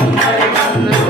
Hare Krishna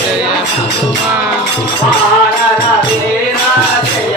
Jaya Hanuma Jaya